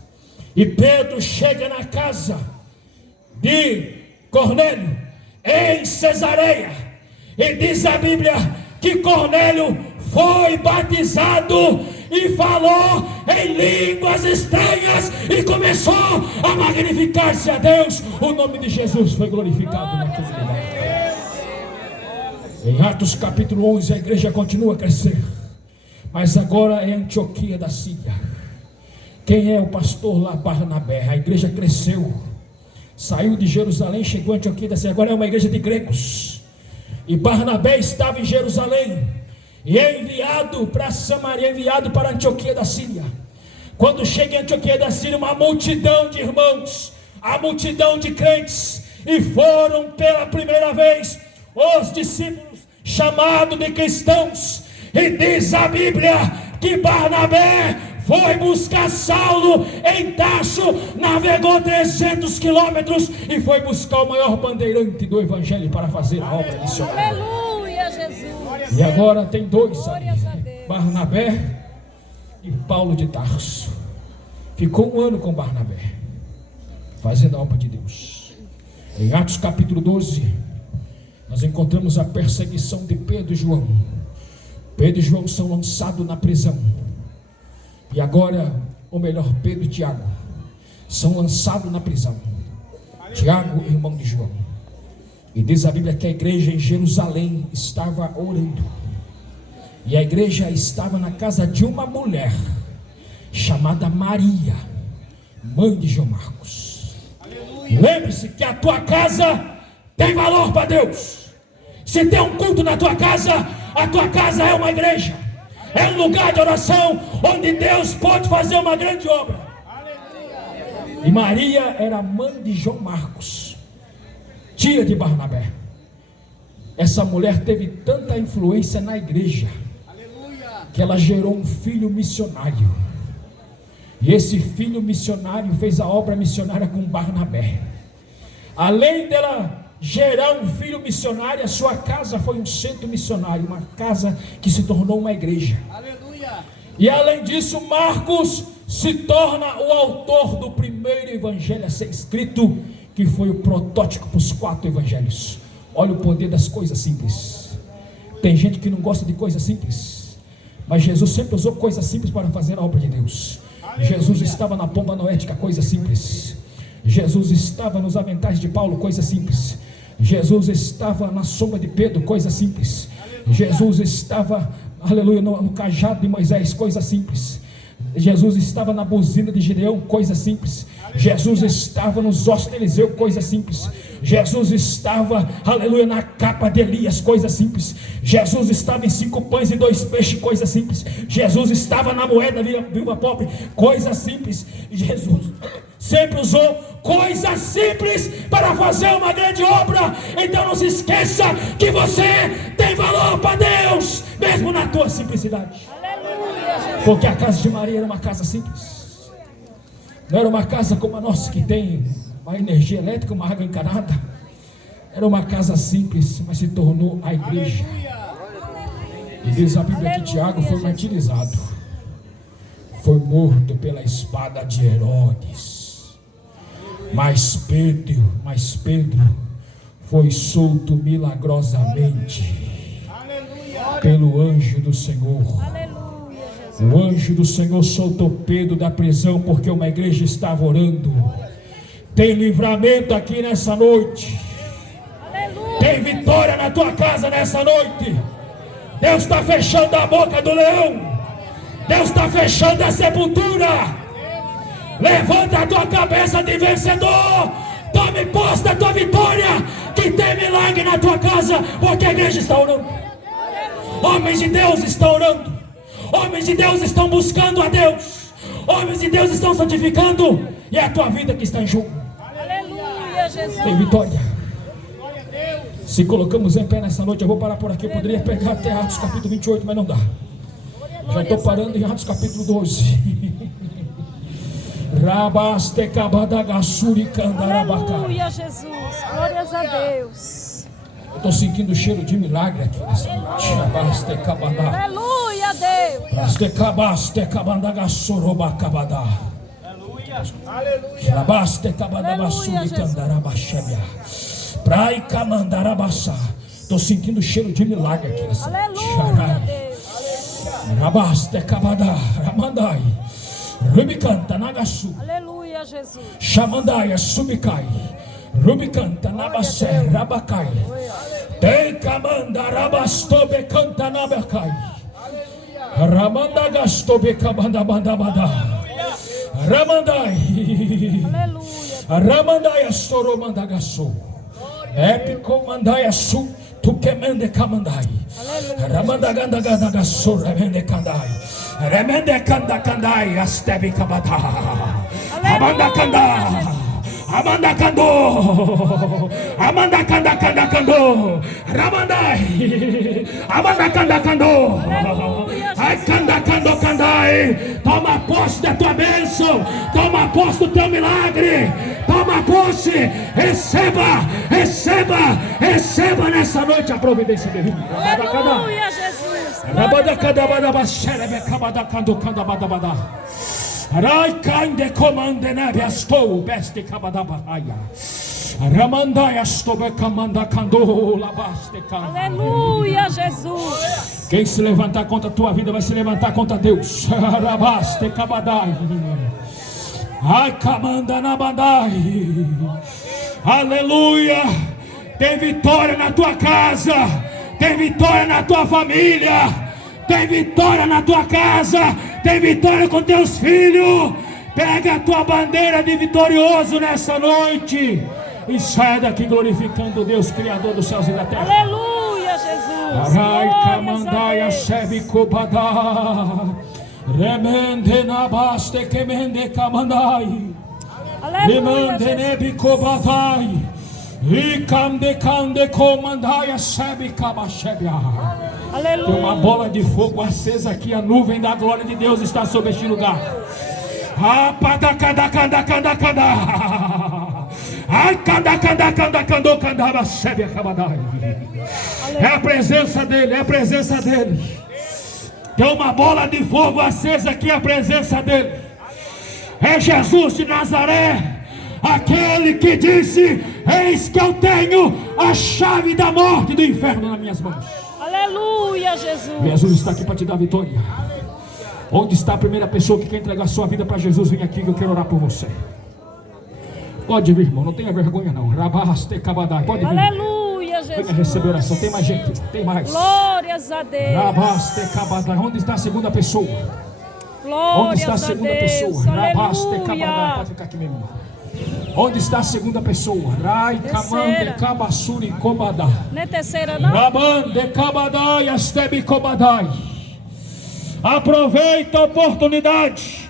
E Pedro chega na casa de Cornélio, em Cesareia, e diz a Bíblia que Cornélio foi batizado e falou em línguas estranhas e começou a magnificar-se a Deus. O nome de Jesus foi glorificado naquele lugar. Em Atos capítulo 11, a igreja continua a crescer, mas agora é Antioquia da Síria. Quem é o pastor lá? Barnabé. A igreja cresceu, saiu de Jerusalém, chegou a Antioquia da Síria. Agora é uma igreja de gregos. E Barnabé estava em Jerusalém e é enviado para Samaria, enviado para Antioquia da Síria. Quando chega em Antioquia da Síria, uma multidão de irmãos, a multidão de crentes, e foram pela primeira vez os discípulos chamados de cristãos. E diz a Bíblia que Barnabé foi buscar Saulo em Tarso, navegou 300 quilômetros e foi buscar o maior bandeirante do evangelho para fazer a obra missionária. Aleluia, Jesus. E agora tem 2 ali, Barnabé e Paulo de Tarso. Ficou 1 ano com Barnabé, fazendo a obra de Deus. Em Atos capítulo 12, nós encontramos a perseguição de Pedro e João. Pedro e João são lançados na prisão. E agora, ou melhor, Pedro e Tiago são lançados na prisão. Tiago, irmão de João. E diz a Bíblia que a igreja em Jerusalém estava orando. E a igreja estava na casa de uma mulher chamada Maria, mãe de João Marcos. Lembre-se que a tua casa tem valor para Deus. Se tem um culto na tua casa, a tua casa é uma igreja. É um lugar de oração onde Deus pode fazer uma grande obra. E Maria era mãe de João Marcos, tia de Barnabé. Essa mulher teve tanta influência na igreja que ela gerou um filho missionário. E esse filho missionário fez a obra missionária com Barnabé. Além dela gerar um filho missionário, a sua casa foi um centro missionário, uma casa que se tornou uma igreja. Aleluia. E além disso, Marcos se torna o autor do primeiro evangelho a ser escrito, que foi o protótipo para os 4 evangelhos. Olha o poder das coisas simples. Tem gente que não gosta de coisas simples, mas Jesus sempre usou coisas simples para fazer a obra de Deus. Aleluia. Jesus estava na pomba noética, coisa simples. Jesus estava nos aventais de Paulo, coisa simples. Jesus estava na sombra de Pedro, coisa simples. Aleluia. Jesus estava, aleluia, no cajado de Moisés, coisa simples. Jesus estava na buzina de Gideão, coisa simples. Aleluia. Jesus estava nos ossos de Eliseu, coisa simples. Jesus estava, aleluia, na capa de Elias, coisa simples. Jesus estava em 5 pães e 2 peixes, coisa simples. Jesus estava na moeda viúva pobre, coisa simples. Jesus sempre usou coisas simples para fazer uma grande obra. Então não se esqueça que você tem valor para Deus, mesmo na tua simplicidade. Aleluia. Porque a casa de Maria era uma casa simples. Não era uma casa como a nossa, que tem uma energia elétrica, uma água encanada. Era uma casa simples, mas se tornou a igreja. E diz a Bíblia que Tiago foi martirizado, foi morto pela espada de Herodes. Mas Pedro foi solto milagrosamente pelo anjo do Senhor. O anjo do Senhor soltou Pedro da prisão, porque uma igreja estava orando. Tem livramento aqui nessa noite. Tem vitória na tua casa nessa noite. Deus está fechando a boca do leão. Deus está fechando a sepultura. Levanta a tua cabeça de vencedor. Tome posse da tua vitória. Que tem milagre na tua casa, porque a igreja está orando. Homens de Deus estão orando. Homens de Deus estão buscando a Deus. Homens de Deus estão santificando. E é a tua vida que está em jogo. Aleluia, Jesus. Tem vitória. Se colocamos em pé nessa noite, eu vou parar por aqui. Eu poderia pegar até Atos capítulo 28, mas não dá. Já estou parando em Atos capítulo 12. Aleluia, Jesus. Glórias a Deus. Eu estou sentindo o cheiro de milagre aqui nessa noite. Aleluia, Deus. Estou sentindo o cheiro de milagre aqui nessa noite. Aleluia, Deus. Rubicanta Nagasu. Aleluia, Jesus. Shamandaia Subikai. Rubicanta Nabasé Rabakai. Tem Kamanda Rabastobe Canta Nabakai. Ramanda Gastobe Kabanda Bandabada. Ramandai. Aleluia. Ramandaya Storomandagasu. Epico Mandaya Su. Tukemende Kamandai. Ramandaganda Gadagasu. Remende Kandai. Remende Kanda Kandai. Astebi Kabata. Amanda Kanda. Amanda Kando. Amanda Kanda Kanda Kando. Ramandai. Amanda Kanda Kando. Ai Kanda Kando Kandai. Toma posse da tua bênção. Toma posse do teu milagre. Toma posse. Receba. Receba. Receba nessa noite a providência divina. Aleluia, Jesus. Rai kande komande nabiastou beste kabadabaya. Ramandaya stobe kamanda kando labaste kan. Aleluia, Jesus. Quem se levantar contra a tua vida vai se levantar contra Deus. Rabaste kabadai. Ai kamanda nabandai. Aleluia. Tem vitória na tua casa. Tem vitória na tua família. Tem vitória na tua casa. Tem vitória com teus filhos. Pega a tua bandeira de vitorioso nessa noite e sai daqui glorificando o Deus Criador dos céus e da terra. Aleluia, Jesus. Arai kamandaia sebi kubada. Remende nabaste kemende kamandai. Aleluia, Remende Jesus. nebi kubadai. E kande comandaia sebi kabashebia. Aleluia. Tem uma bola de fogo acesa aqui. A nuvem da glória de Deus está sobre este lugar. É a presença dele. É a presença dele. Tem uma bola de fogo acesa aqui. É a presença dele. É Jesus de Nazaré, aquele que disse: eis que eu tenho a chave da morte e do inferno nas minhas mãos. Aleluia, Jesus. Jesus está aqui para te dar vitória. Onde está a primeira pessoa que quer entregar sua vida para Jesus? Vem aqui que eu quero orar por você. Pode vir, irmão, não tenha vergonha não. Rabaste kabadai, pode vir. Aleluia, Jesus. Venha receber oração. Tem mais gente, tem mais. Glórias a Deus. Rabaste kabadai. Onde está a segunda pessoa? Onde está a Glórias a segunda Deus. pessoa? Rabaste kabadai. Aleluia. Pode ficar aqui mesmo. Onde está a segunda pessoa? Rai kamande kabasuri kobada. Não é terceira, não? Rabande kabadai astebi kobadai. Aproveita a oportunidade.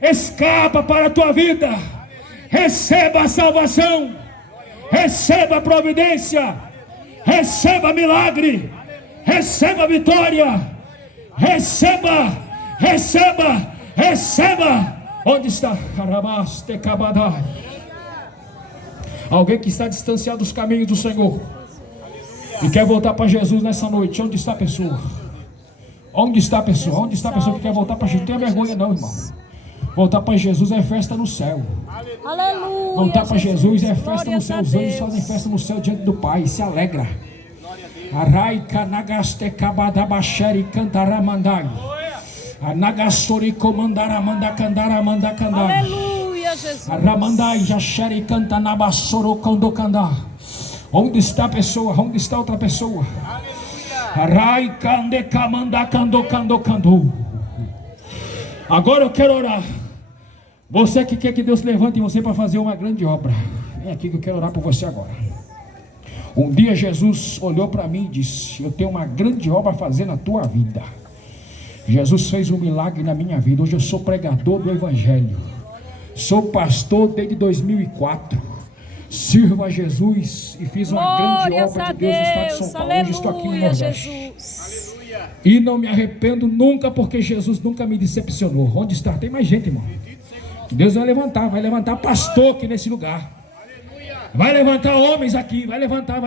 Escapa para a tua vida. Receba a salvação. Receba a providência. Receba milagre. Receba vitória. Receba. Receba. Receba. Onde está? Aramaste kabadai. Alguém que está distanciado dos caminhos do Senhor e quer voltar para Jesus nessa noite. Onde está a pessoa? Onde está a pessoa? Onde está a pessoa que quer voltar para Jesus? Não tenha vergonha não, irmão. Voltar para Jesus é festa no céu. Aleluia. Voltar para Jesus é festa no Glórias céu. a Os anjos Deus. fazem festa no céu diante do Pai. Se alegra. Araika nagaste kabadabasheri cantaramandai. Anagastori comandara mandacandara mandacandai. Aleluia, Jesus. Ramandai jasheri canta nabasoro condocandá. Onde está a pessoa? Onde está outra pessoa? Agora eu quero orar. Você que quer que Deus levante você para fazer uma grande obra, vem aqui que eu quero orar por você agora. Um dia Jesus olhou para mim e disse: eu tenho uma grande obra a fazer na tua vida. Jesus fez um milagre na minha vida. Hoje eu sou pregador do Evangelho. Sou pastor desde 2004. Sirvo a Jesus e fiz uma grande obra de Deus no estado de São Paulo. Hoje estou aqui no Nordeste. E não me arrependo nunca, porque Jesus nunca me decepcionou. Onde está? Tem mais gente, irmão. Deus vai levantar pastor aqui nesse lugar. Vai levantar homens aqui, vai levantar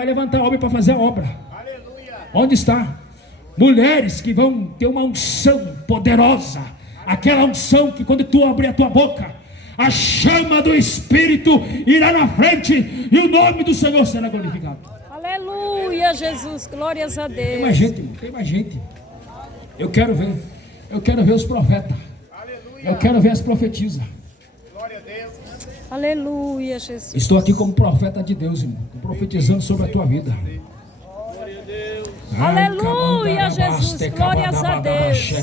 homem para fazer a obra. Onde está? Mulheres que vão ter uma unção poderosa. Aquela unção que quando tu abrir a tua boca, a chama do Espírito irá na frente e o nome do Senhor será glorificado. Aleluia, Jesus, glórias a Deus. Tem mais gente, irmão, tem mais gente. Eu quero ver os profetas. Eu quero ver as profetisas. Aleluia, Jesus. Estou aqui como profeta de Deus, irmão, profetizando sobre a tua vida. Aleluia, Jesus, glórias a Deus.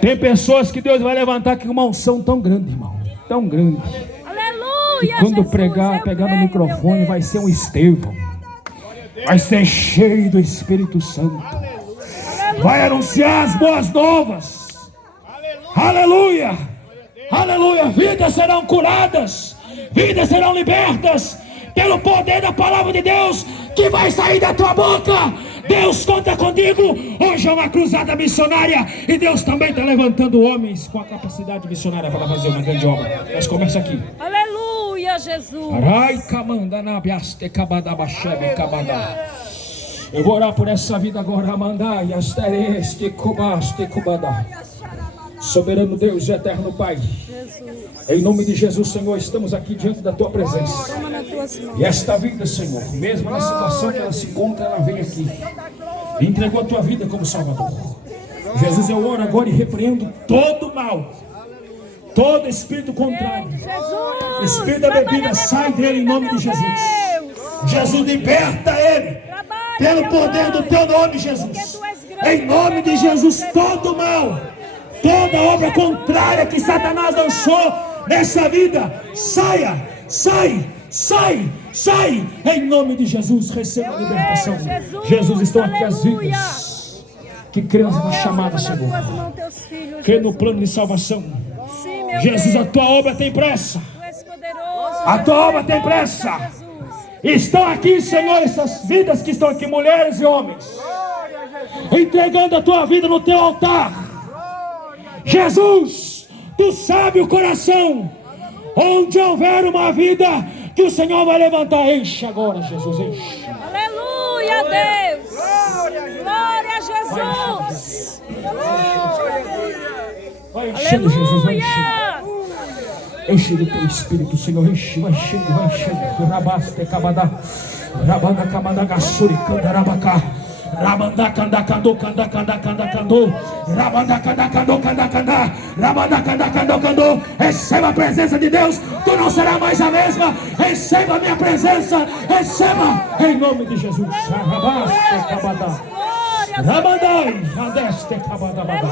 Tem pessoas que Deus vai levantar aqui com uma unção tão grande, irmão, tão grande. Aleluia, e quando Jesus, pegar no microfone vai ser um Estevão. Vai ser cheio do Espírito Santo. Vai anunciar as boas novas. Aleluia. Aleluia. Vidas serão curadas. Vidas serão libertas pelo poder da palavra de Deus que vai sair da tua boca. Deus conta contigo. Hoje é uma cruzada missionária e Deus também está levantando homens com a capacidade missionária para fazer uma grande obra. Mas começa aqui. Aleluia, Jesus. Eu vou orar por essa vida agora. Soberano Deus, eterno Pai, em nome de Jesus, Senhor, estamos aqui diante da tua presença. E esta vida, Senhor, mesmo na situação que ela se encontra, ela veio aqui e entregou a tua vida como Salvador. Jesus, eu oro agora e repreendo todo mal, todo espírito contrário. Espírito da bebida, sai dele em nome de Jesus. Jesus, liberta ele pelo poder do teu nome, Jesus. Em nome de Jesus, todo mal, toda obra contrária que Satanás lançou nessa vida, saia, sai, em nome de Jesus. Receba a libertação. Jesus, estão aqui as vidas que creem na chamada, Senhor, creem no plano de salvação. Jesus, a tua obra tem pressa. A tua obra tem pressa. Estão aqui, Senhor, essas vidas que estão aqui, mulheres e homens, entregando a tua vida no teu altar. Jesus, tu sabe o coração. Onde houver uma vida que o Senhor vai levantar, enche agora, Jesus, enche. Aleluia, Deus. Glória a Jesus. Vai enchendo, Jesus, vai enchendo. Enche do teu Espírito, Senhor, enche, vai enchendo. Rabaste cabada, rabanda cabada gassuri candarabacá. Rabanda canda cando canda canda canda cando, rabanda canda cando canda canda, rabanda canda cando cando. Receba a presença de Deus, tu não será mais a mesma. Receba a minha presença, receba em nome de Jesus. Rabaste cabada, rabandai, radeste cabada bada,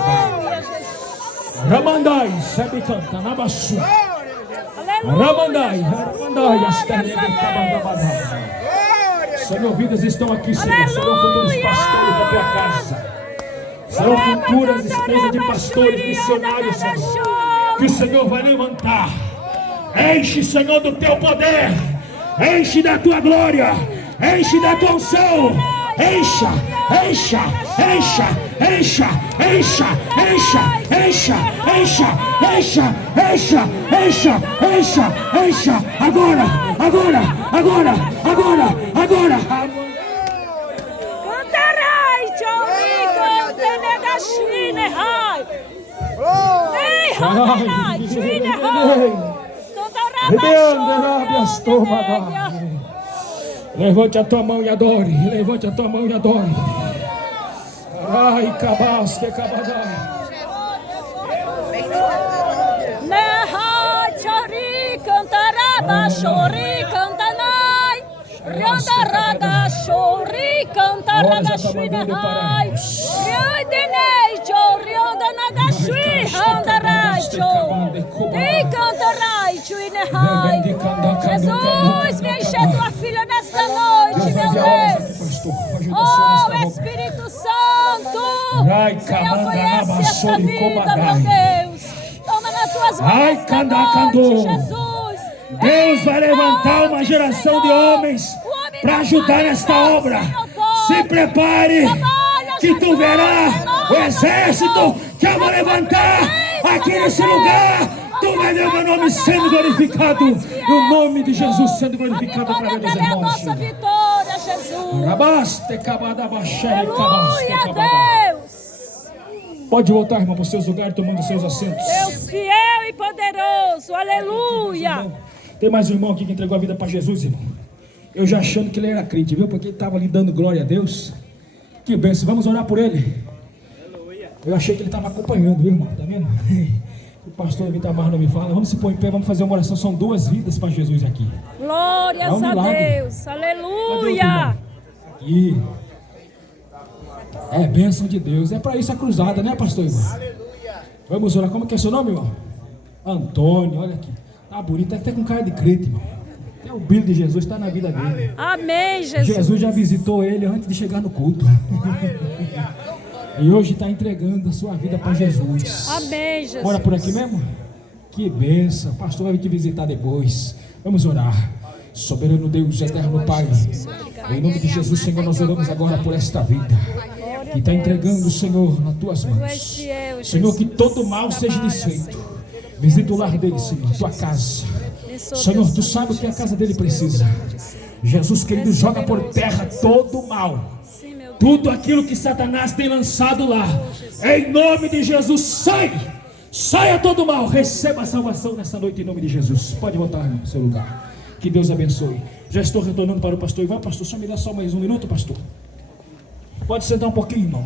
rabandai, sebe canta nabassu, rabandai, astere cabada bada. Senhor, vidas estão aqui, Senhor. Serão futuros pastores da tua casa. Serão futuras esposas de pastores, missionários, Senhor. Que o Senhor vai levantar. Enche, Senhor, do teu poder. Enche da tua glória. Enche da tua unção. Encha. Agora. Cantarai, Johnny, Tenegashine, Hai. Ei, Hai, Chine, Hai. Levante a tua mão e adore. Ai, cabaste, cabadai. raba chori cantanai. Randa raga chori cantaraga shuinai. Riandenei chorionda naga shui handarai chori. Ei cantarai shuinai. Jesus, me enche tua filha nesta noite, meu Deus. Oh, Espírito Santo, Senhor, conhece essa vida, meu Deus. Toma nas tuas mãos esta noite, Jesus. Deus vai levantar uma geração de homens para ajudar nesta obra. Se prepare, que tu verás o exército que eu vou levantar aqui nesse lugar. Tu vai ver o meu nome sendo glorificado e o nome de Jesus sendo glorificado através dos irmãos. É a nossa vitória, Jesus. Aleluia, Deus. Pode voltar, irmão, para os seus lugares, tomando os seus assentos. Deus fiel e poderoso, aleluia. Tem mais um irmão aqui que entregou a vida para Jesus, irmão. Eu já achando que ele era crente, viu? Porque ele estava ali dando glória a Deus. Que bênção, vamos orar por ele. Eu achei que ele estava acompanhando, viu, irmão? Tá vendo? O pastor Vitor Barro não me fala. Vamos se pôr em pé, vamos fazer uma oração. São 2 vidas para Jesus aqui. Glórias a Deus, aleluia. Aqui. É bênção de Deus. É para isso a cruzada, né, pastor Ivan? Vamos orar. Como que é seu nome, irmão? Antônio, olha aqui. Tá bonito, tá até com cara de crente, irmão. É o brilho de Jesus, está na vida dele. Amém, Jesus. Jesus já visitou ele antes de chegar no culto. E hoje está entregando a sua vida para Jesus. Amém, Jesus. Bora por aqui mesmo? Que bênção. O pastor vai te visitar depois. Vamos orar. Soberano Deus, eterno Pai, em nome de Jesus, Senhor, nós oramos agora por esta vida que está entregando, Senhor, nas tuas mãos. Senhor, que todo mal seja desfeito. Visita o lar dele, Senhor, a tua casa. Senhor, tu sabe o que a casa dele precisa. Jesus, querido, joga por terra todo o mal. Tudo aquilo que Satanás tem lançado lá, em nome de Jesus, saia todo o mal. Receba a salvação nessa noite em nome de Jesus. Pode voltar no seu lugar. Que Deus abençoe. Já estou retornando para o pastor Ivan. Pastor, só me dá só mais um minuto, pastor. Pode sentar um pouquinho, irmão.